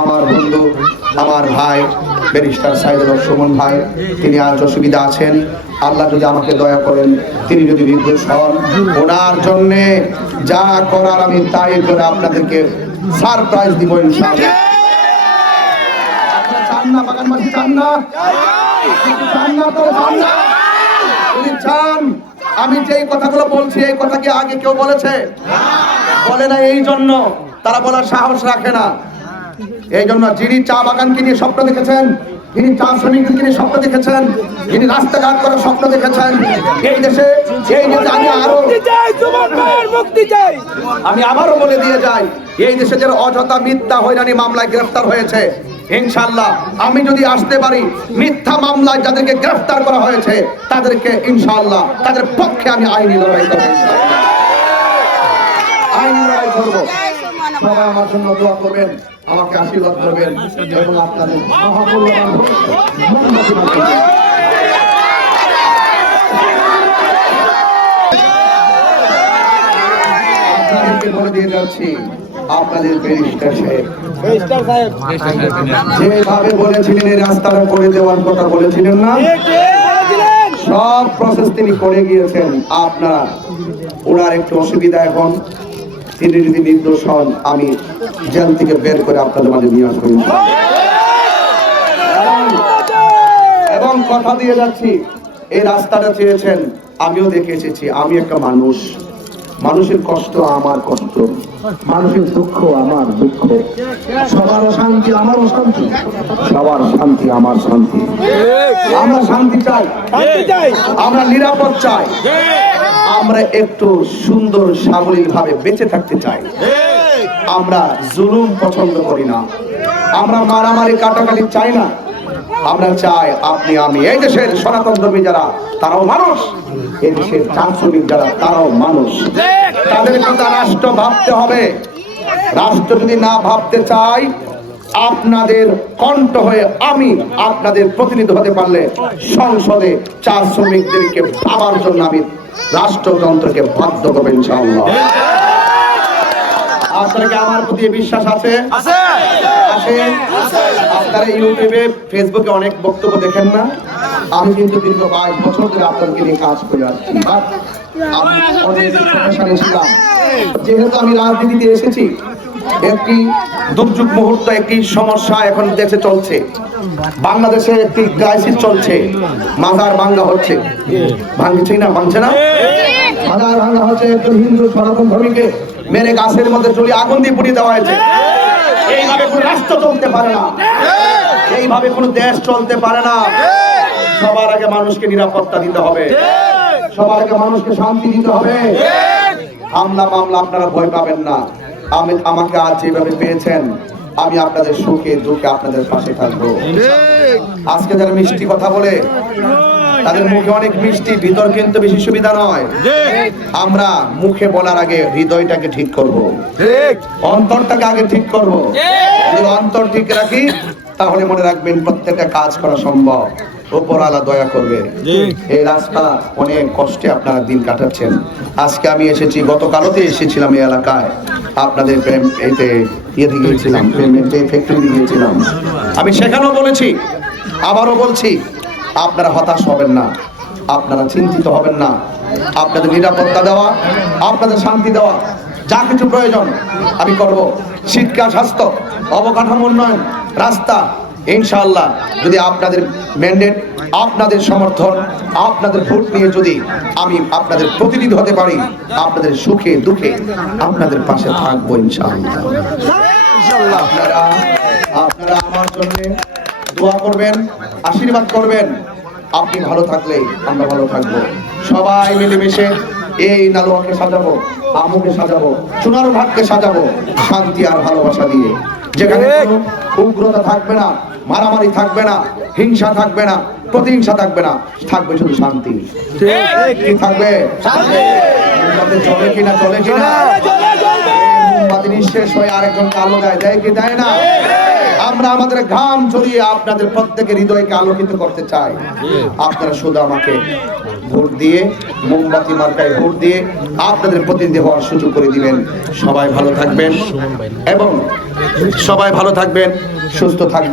আমার বন্ধু আমার ভাই ব্যারিস্টার সাইদুল হক সুমন ভাই, তিনি আজ অসুবিধা আছেন। আল্লাহ যদি আমাকে দয়া করেন, তিনি যদি নির্দোষ হন, ওনার জন্যে যা করার আমি তাই করে আপনাদেরকে সারপ্রাইজ দিব ইনশাআল্লাহ। আপনারা চান না বাগানবাসী? চান না? চান না তো চান না? যদি চান, আমি যে কথাগুলো বলছি এই কথা কি আগে কেউ বলেছে? বলে না। এই জন্য তারা বলার সাহস রাখে না। এই জন্য যিনি চা বাগানকে নিয়ে স্বপ্ন দেখেছেন, যিনি চা শ্রমিকদেরকে নিয়ে স্বপ্ন দেখেছেন, যিনি রাস্তাঘাট করার স্বপ্ন দেখেছেন, এই দেশে আমি আবারও বলে দিয়ে যাই, এই দেশে যারা অযথা মিথ্যা হয়রানি মামলায় গ্রেফতার হয়েছে, ইনশাআল্লাহ আমি যদি আসতে পারি, মিথ্যা মামলায় যাদেরকে গ্রেফতার করা হয়েছে তাদেরকে ইনশাআল্লাহ তাদের পক্ষে আমি আইনি লড়াই করব। আইনি লড়াই করব। সবাই আমার জন্য দোয়া করবেন, আমাকে আশীর্বাদ করবেন এবং আপনাদের আপনাদেরকে বলে দিয়ে যাচ্ছি, আপনাদের ব্যারিস্টার সাহেব যেভাবে বলেছিলেন এই রাস্তাটা করে দেওয়ার কথা বলেছিলেন না, সব প্রসেস তিনি করে গিয়েছেন। আপনারা ওনার একটু অসুবিধা, এখন তিনি যদি নির্দোষ হন আমি জেল থেকে বের করে আপনাদের মাঝে নিয়ে আসবো এবং কথা দিয়ে যাচ্ছি, এই রাস্তাটা চেয়েছেন, আমিও দেখে এসেছি। আমি একটা মানুষ, মানুষের কষ্ট আমার কষ্ট, মানুষের দুঃখ আমার দুঃখ, সবার অশান্তি আমার অশান্তি, সবার শান্তি আমার শান্তি। আমরা শান্তি চাই, আমরা নিরাপদ চাই, আমরা একটু সুন্দর সাবলীল ভাবে বেঁচে থাকতে চাই। আমরা জুলুম পছন্দ করি না, আমরা মারামারি কাটাকাটি চাই না। আমরা চাই আপনি আমি, এই দেশের সনাতন ধর্মী যারা তারাও মানুষ, এই দেশের চা শ্রমিক যারা তারাও মানুষ। তাদের কথা রাষ্ট্র ভাবতে হবে। রাষ্ট্র যদি না ভাবতে চাই, আপনাদের কণ্ঠ হয়ে আমি আপনাদের প্রতিনিধি হতে পারলে সংসদে চা শ্রমিকদেরকে ভাবার জন্য আমি রাষ্ট্রযন্ত্রকে বাধ্য করবো ইনশাআল্লাহ। আপনাকে আমার প্রতি বিশ্বাস আছে? আপনারা ইউটিউবে ফেসবুকে অনেক বক্তব্য দেখেন না? আমি কিন্তু দীর্ঘ 22 বছর ধরে আপনাদেরকে নিয়ে কাজ করে আসছি। আমি অনেক প্রফেশনে ছিলাম। যেহেতু আমি রাজনীতিতে এসেছি, একটি দুর্যোগ মুহূর্ত, একটি সমস্যা এখন দেশে চলছে, বাংলাদেশে একটি ক্রাইসিস চলছে, মাজার ভাঙ্গা হচ্ছে, ভাঙছে না? ভাঙছে না? মাজার ভাঙ্গা হচ্ছে, একজন হিন্দু সনাতন ধর্মীকে মেরে গাছের মধ্যে ঝুলিয়ে আগুন দিয়ে পুড়িয়ে দেওয়া হয়েছে। এইভাবে কোন রাষ্ট্র চলতে পারে না, এইভাবে কোন দেশ চলতে পারে না। সবার আগে মানুষকে নিরাপত্তা দিতে হবে, সবার আগে মানুষকে শান্তি দিতে হবে। হামলা মামলা আপনারা ভয় পাবেন না। আমাকে আজ যেভাবে পেয়েছেন, আমি আপনাদের সুখে দুঃখে আপনাদের পাশে থাকবো। আজকে যারা মিষ্টি কথা বলে, তাদের মুখে অনেক মিষ্টি, ভিতর কিন্তু বেশি সুবিধা নয়। আমরা মুখে বলার আগে হৃদয়টাকে ঠিক করব, অন্তরটাকে আগে ঠিক করব। যদি অন্তর ঠিক রাখি, তাহলে মনে রাখবেন প্রত্যেকটা কাজ করা সম্ভব। উপরওয়ালা দয়া করবে। এই রাস্তা অনেক কষ্টে আপনারা দিন কাটাচ্ছেন। আজকে আমি এসেছি, গতকালতে এসেছিলাম এই এলাকায়, আপনাদের এতে ইয়েতে গিয়েছিলাম, ফ্যাক্টরি গিয়েছিলাম। আমি সেখানেও বলেছি, আবারও বলছি, আপনারা হতাশ হবেন না, আপনারা চিন্তিত হবেন না। আপনাদের নিরাপত্তা দেওয়া, আপনাদের শান্তি দেওয়া, যা কিছু প্রয়োজন আমি করব। শিক্ষা, স্বাস্থ্য, অবকাঠামো উন্নয়ন, রাস্তা, ইনশাআল্লাহ যদি আপনাদের ম্যান্ডেট, আপনাদের সমর্থন, আপনাদের ভোট নিয়ে যদি আমি আপনাদের প্রতিনিধি হতে পারি, আপনাদের সুখে দুঃখে আপনাদের পাশে থাকবো ইনশাআল্লাহ। আপনারা আমার জন্য দোয়া করবেন, আশীর্বাদ করবেন। আপনি ভালো থাকলে আমরা ভালো থাকবো। সবাই মিলেমিশে এই নালুয়াকে সাজাবো, আমুকে সাজাবো, সোনার ভাগকে সাজাবো শান্তি আর ভালোবাসা দিয়ে। যেখানে উগ্রতা থাকবে না, মারামারি থাকবে না, হিংসা থাকবে না, প্রতিহিংসা থাকবে না, থাকবে শুধু শান্তি। কি থাকবে? চলে কিনা? চলে কিনা? নিঃশেষ হয়ে আরেকজন আলো দেয় কি দেয় না? আমরা আমাদের ঘাম ঝরিয়ে আপনাদের প্রত্যেকের হৃদয়কে আলোকিত করতে চাই। আপনারা শুধু আমাকে ভোট দিয়ে, মোমবাতি মার্কায় ভোট দিয়ে আপনাদের প্রতিনিধি হওয়ার সুযোগ করে দিবেন। সবাই ভালো থাকবেন এবং সবাই ভালো থাকবেন, সুস্থ থাকবেন।